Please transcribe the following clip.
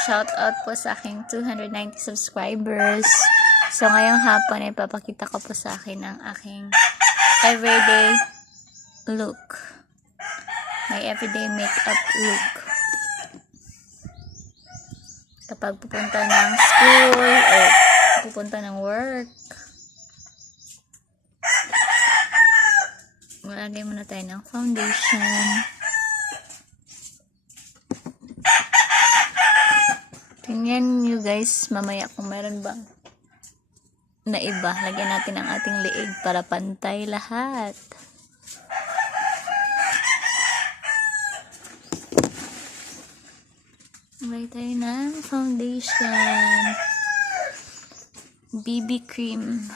Shout out po sa aking 290 subscribers. So, ngayong hapon ay papakita ko po sa akin ang aking everyday look. My everyday makeup look. Kapag pupunta ng school o pupunta ng work. Maglagay muna tayo ng foundation. Tingnan nyo guys, mamaya kung meron bang na iba. Lagyan natin ang ating liig para pantay lahat. Lagay tayo ng foundation. BB cream.